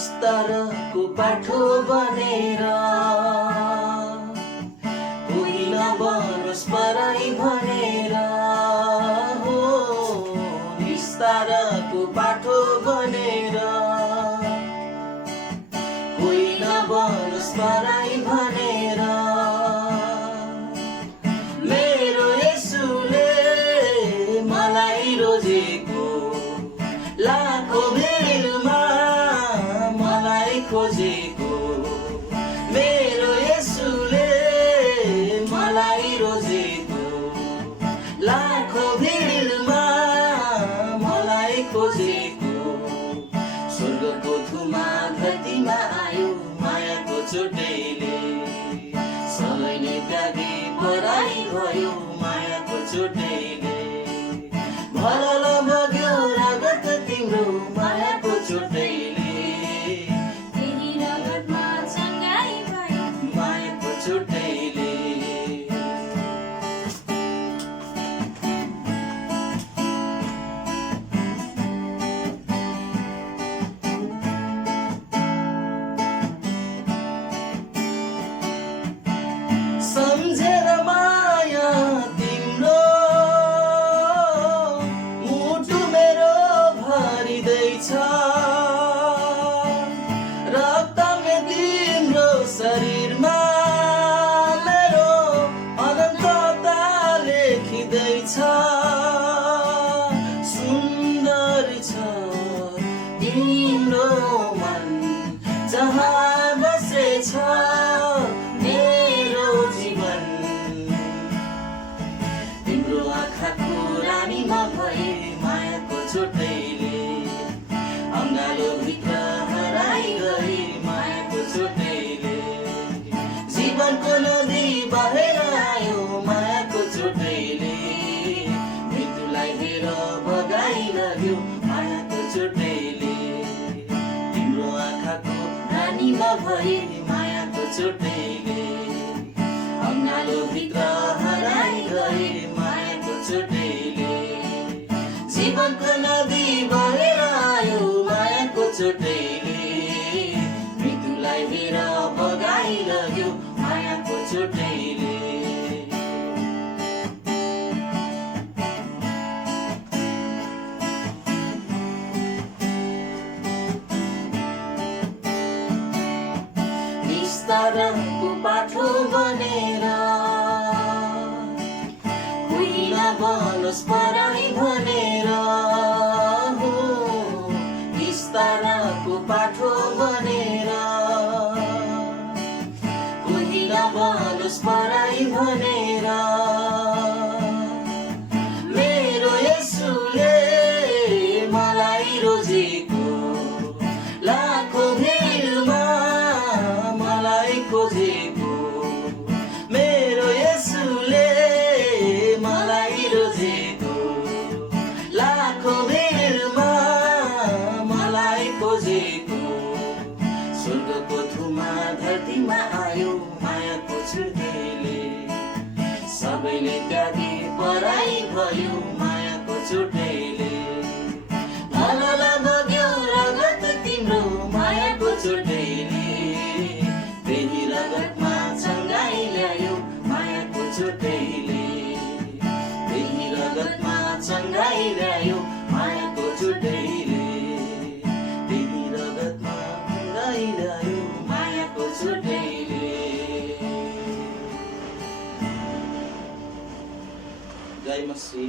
निस्तारको बाटो बनेर कोही नबनोस् पराई भनेर हो निस्तारको बाटो बनेर कोही नबनोस् पराई भनेर मेरो येशूले मलाई रोजेको लाखौं भिडमा मलाई खोजेको मेरो येशूले मलाई रोजेको लाखौं भिडमा मलाई खोजेको स्वर्गको थुमा धरतीमा आयो मायाको चोटैले सबै नै त्यागे पराई भयो मायाको चोटैले भरल बग्यो रगत तिम्रो मायाको चोटैले तेरी रगतमा चङ्गाई भयो मायाको चोटैले सम्झेर माया तिम्रो मुटु मेरो भरिँदैछ रक्तले तिम्रो शरीरमा मेरो अनन्तता लेखिँदैछ सुन्दर छ तिम्रो मन जहाँ बसेछ मेरो जीवन तिम्रो आँखाको रानीमा भए मायाको चोटैले अङ्गालोभित्र हराइ गए मायाको चोटैले जीवनको नदी बहेर आयो मायाको चोटैले मृत्युलाई हेर बगाइरह्यो मायाको चोटैले तिम्रो आँखाको रानीमा भए मायाको चोटैले अङ्गालोभित्र हराइ गए मायाको चोटैले जीवनको नदी बहेर आयो मायाको चोटैले मृत्युलाई हेर बगाइरह्यो मायाको चोटैले निस्तारको बाटो बनेर कोही नबनोस् पराई भनेर हो निस्तारको बाटो बनेर कोही नबनोस् पराई भनेर मेरो येशूले मलाई रोजेको लाखौं भिडमा मलाई खोजेको मेरो येशूले मलाई रोजेको लाखौं भिडमा मलाई खोजेको स्वर्गको थुमा धरतीमा आयो मायाको चोटैले सबैले त्यागे पराई भयो मायाको चोटैले भरल बग्यो रगत तिम्रो मायाको चोटैले त्यही रगतमा चङ्गाई ल्यायो मायाको चोटैले त्यही रगतमा चङ्गाई ल्यायो मायाको चोटैले त्यही रगतमा चङ्गाई ल्यायो मायाको चोटैले जय मसीह।